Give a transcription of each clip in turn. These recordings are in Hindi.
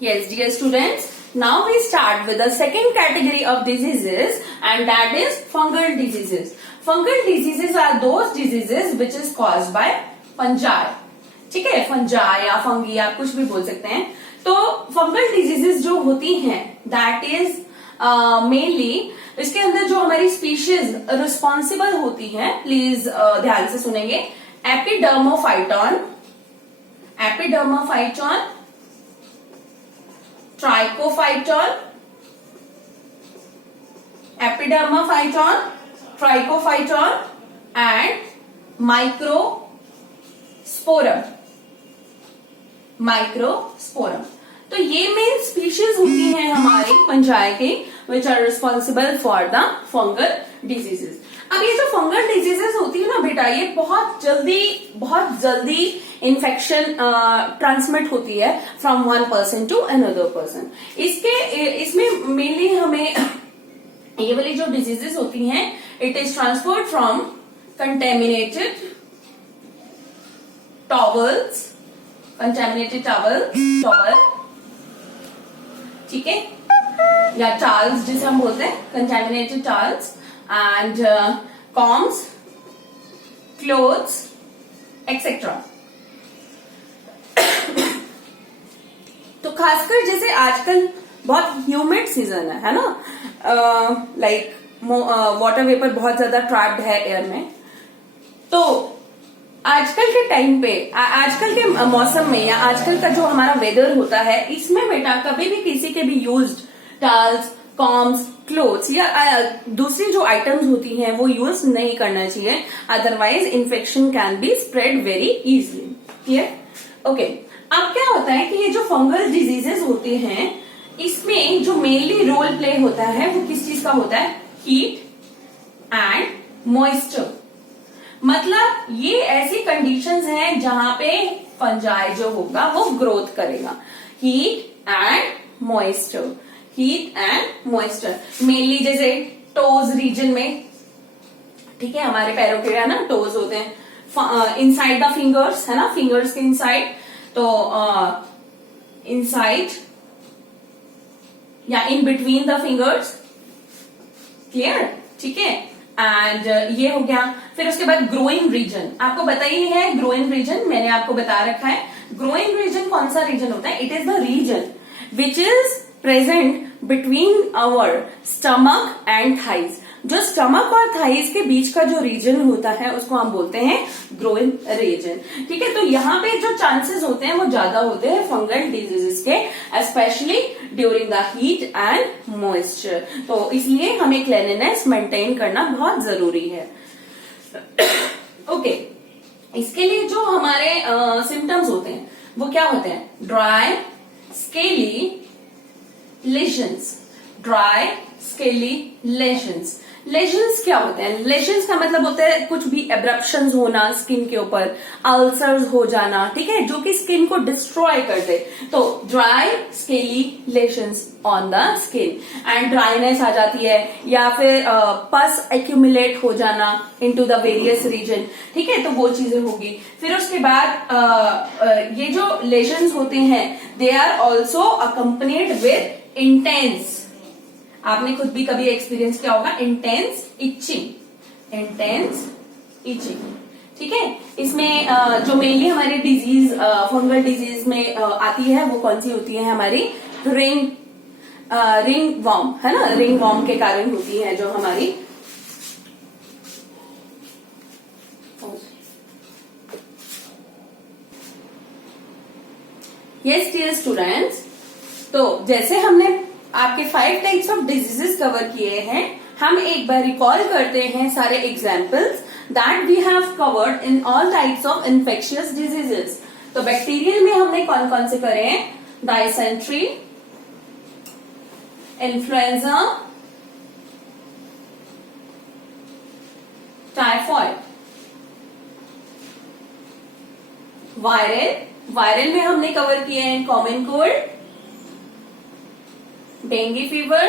Yes, dear students, now we start with the second category of diseases, and that is fungal diseases. Fungal diseases are those diseases which is caused by fungi. ठीक है, fungi या fungi आप कुछ भी बोल सकते हैं. तो fungal diseases जो होती हैं, that is mainly इसके अंदर जो हमारी स्पीशीज रिस्पॉन्सिबल होती हैं, प्लीज ध्यान से सुनेंगे. Epidermophyton, trichophyton, trichophyton and microsporum. तो ये मेन स्पीशीज होती हैं हमारे फंजाई के which are responsible for the fungal diseases. अब ये जो फंगल डिजीजेस होती है ना बेटा, ये बहुत जल्दी इन्फेक्शन ट्रांसमिट होती है from one person to another person. इसमें मेनली हमें ये वाली जो डिजीजेस होती हैं, it is transferred from contaminated towels, towel, ठीक है, या टाल्स जिसे हम बोलते हैं, contaminated towels and combs, clothes et cetera. तो खासकर जैसे आजकल बहुत ह्यूमिड सीजन है ना, लाइक वाटर वेपर बहुत ज्यादा ट्रैप्ड है एयर में. तो आजकल के टाइम पे, आजकल के मौसम में या आजकल का जो हमारा वेदर होता है, इसमें बेटा कभी भी किसी के भी यूज्ड टाल्स, कॉम्स, क्लोथ्स या दूसरी जो आइटम्स होती हैं वो यूज नहीं करना चाहिए, otherwise infection can be spread very easily. Clear? Okay. अब क्या होता है कि ये जो फंगल डिजीजेस होते हैं, इसमें जो मेनली रोल प्ले होता है वो किस चीज का होता है? Heat and moisture. मतलब ये ऐसी कंडीशंस हैं जहां पे फंजाई जो होगा वो ग्रोथ करेगा. हीट एंड मॉइस्चर, मेनली जैसे टोज रीजन में, ठीक है, हमारे पैरों के है ना टोज होते हैं इनसाइड द फिंगर्स, है ना, फिंगर्स के इनसाइड. तो इनसाइड या in between the fingers. Clear? ठीक है. एंड ये हो गया. फिर उसके बाद ग्रोइंग रीजन, आपको पता ही है ग्रोइंग रीजन, मैंने आपको बता रखा है. ग्रोइंग रीजन कौन सा रीजन होता है? It is the reason which is present between our stomach and thighs. जो स्टमक और थाइज के बीच का जो रीजन होता है उसको हम बोलते हैं ग्रोइंग रीजन. ठीक है. तो यहाँ पे जो चांसेस होते हैं वो ज्यादा होते हैं फंगल डिजीजेस के, specially during the heat and moisture. तो इसलिए हमें क्लीनलीनेस मेंटेन करना बहुत जरूरी है. ओके. इसके लिए जो हमारे सिम्टम्स होते हैं वो क्या होते हैं? Dry scaly lesions. लेशंस क्या होते हैं? लेशंस का मतलब होता है कुछ भी एब्रप्शंस होना स्किन के ऊपर, अल्सर्स हो जाना, ठीक है, जो कि स्किन को डिस्ट्रॉय कर दे. तो dry scaly lesions on the skin, and dryness आ जाती है, या फिर पस एक्यूमुलेट हो जाना इनटू द वेरियस रीजन. ठीक है. तो वो चीजें होगी. फिर उसके बाद ये जो लेशंस होते हैं, they are also accompanied with intense, आपने खुद भी कभी एक्सपीरियंस किया होगा, इंटेंस इचिंग. ठीक है. इसमें जो मेनली हमारी डिजीज फंगल डिजीज में आती है वो कौन सी होती है? हमारी रिंग वॉर्म, है ना, रिंग वॉर्म के कारण होती है जो हमारी. यस डियर स्टूडेंट्स, तो जैसे हमने आपके 5 टाइप्स ऑफ डिजीजेस कवर किए हैं, हम एक बार रिकॉल करते हैं सारे examples that we have covered in all types of infectious diseases. तो बैक्टीरियल में हमने कौन कौन से करे हैं? Dysentery, influenza, typhoid. वायरल में हमने कवर किए हैं common cold, dengue fever,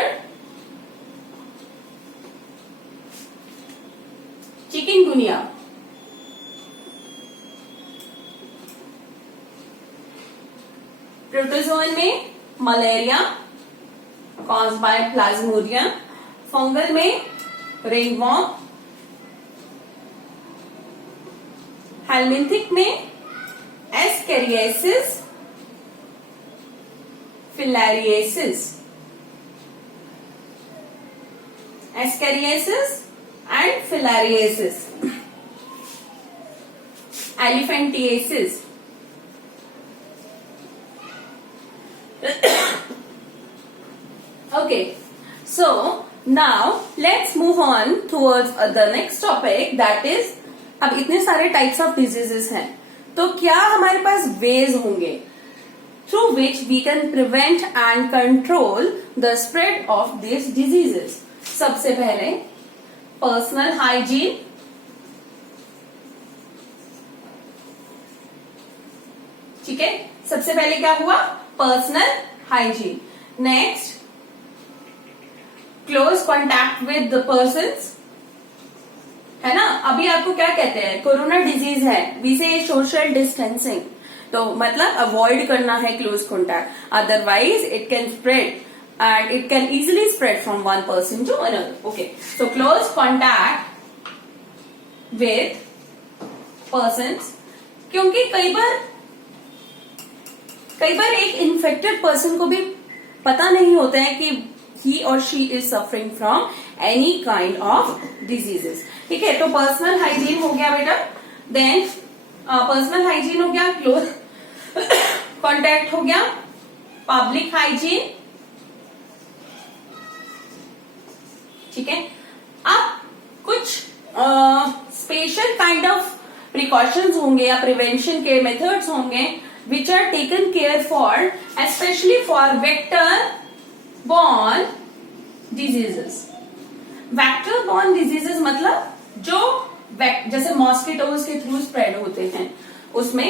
chikungunya. Protozoan में malaria cause by plasmodium, fungal में रिंगवॉर्म, हेलमिंथिक में ascariasis, filariasis, ascariasis and filariasis, elephantiasis. Okay, so now let's move on towards the next topic, that is, अब इतने सारे टाइप्स ऑफ डिजीजेस हैं, तो क्या हमारे पास वेज होंगे through which we can prevent and control the spread of this diseases. सबसे पहले पर्सनल हाइजीन, ठीक है. सबसे पहले क्या हुआ? Personal hygiene. Next, close contact with the persons, है ना. अभी आपको क्या कहते हैं, कोरोना डिजीज है, वी से सोशल डिस्टेंसिंग, तो मतलब अवॉइड करना है close contact, otherwise it can spread and it can easily spread from one person to another. Okay, so close contact with persons, क्योंकि कई बार एक इन्फेक्टेड पर्सन को भी पता नहीं होता है कि he or she is suffering from any kind of diseases. ठीक है, तो पर्सनल हाइजीन हो गया बेटा. देन पर्सनल हाइजीन हो गया, क्लोज कॉन्टैक्ट हो गया, पब्लिक हाइजीन, ठीक है. अब कुछ स्पेशल काइंड ऑफ प्रिकॉशंस होंगे या प्रिवेंशन के मेथड्स होंगे which are taken care for, especially for vector-borne diseases. Vector-borne diseases मतलब जो जैसे मॉस्किटोज के थ्रू स्प्रेड होते हैं, उसमें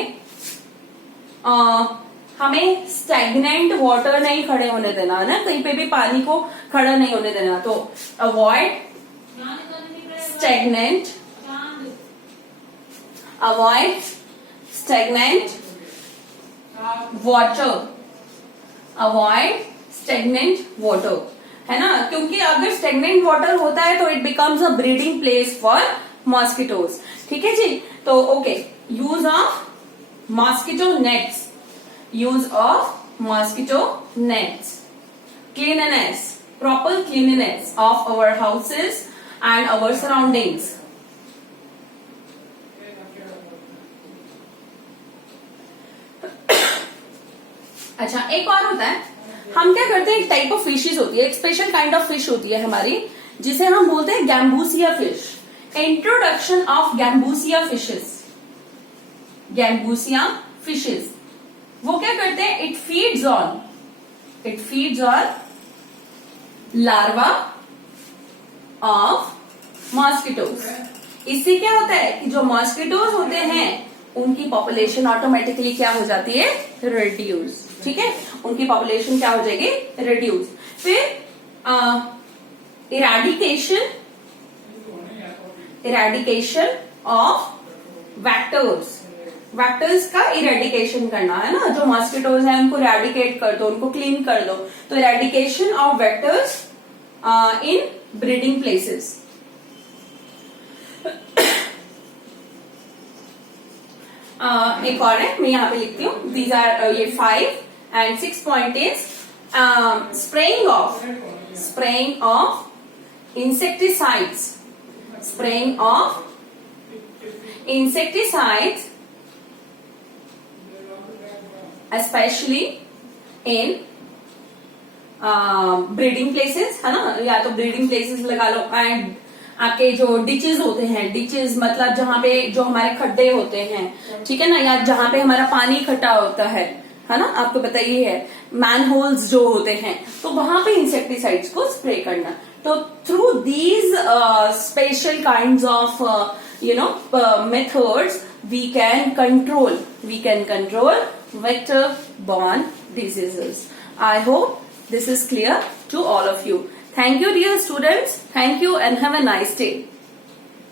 हमें स्टैग्नेंट वाटर नहीं खड़े होने देना है ना, कहीं पे भी पानी को खड़ा नहीं होने देना. तो avoid stagnant water, avoid stagnant water, है ना. क्योंकि अगर स्टेगनेंट वाटर होता है तो it becomes a breeding place for mosquitoes. ठीक है जी. तो okay, use of mosquito nets, use of mosquito nets, cleanliness, proper cleanliness of our houses and our surroundings. अच्छा, एक और होता है, हम क्या करते हैं, एक टाइप ऑफ फिशेस होती है, एक स्पेशल काइंड ऑफ फिश होती है हमारी, जिसे हम बोलते हैं gambusia fish. Introduction of gambusia fishes. Gambusia fishes वो क्या करते हैं, it feeds on larva of mosquitoes. इससे क्या होता है कि जो मॉस्किटोज होते हैं उनकी पॉपुलेशन ऑटोमेटिकली क्या हो जाती है, रिड्यूस. ठीक है, उनकी पॉपुलेशन क्या हो जाएगी, रिड्यूस. फिर इरेडिकेशन ऑफ वेक्टर्स का इरेडिकेशन करना, है ना. जो मॉस्किटोज हैं उनको इरेडिकेट कर दो, उनको क्लीन कर दो. तो eradication of vectors in breeding places. एक और है, मैं यहाँ पे लिखती हूँ. दीज आर ये 5 and 6 point is spraying of insecticides, especially in breeding places, है ना. या तो ब्रीडिंग प्लेसेस लगा लो, एंड आपके जो डिचेस होते हैं, डिचेस मतलब जहाँ पे जो हमारे खड्डे होते हैं, ठीक है ना, या जहाँ पे हमारा पानी इकट्ठा होता है ना, आपको बताइए है, मैन होल्स जो होते हैं, तो वहां पे इंसेक्टिसाइड्स को स्प्रे करना. तो through these special kinds of methods we can control vector-borne diseases. I hope this is clear to all of you. Thank you, dear students. Thank you and have a nice day.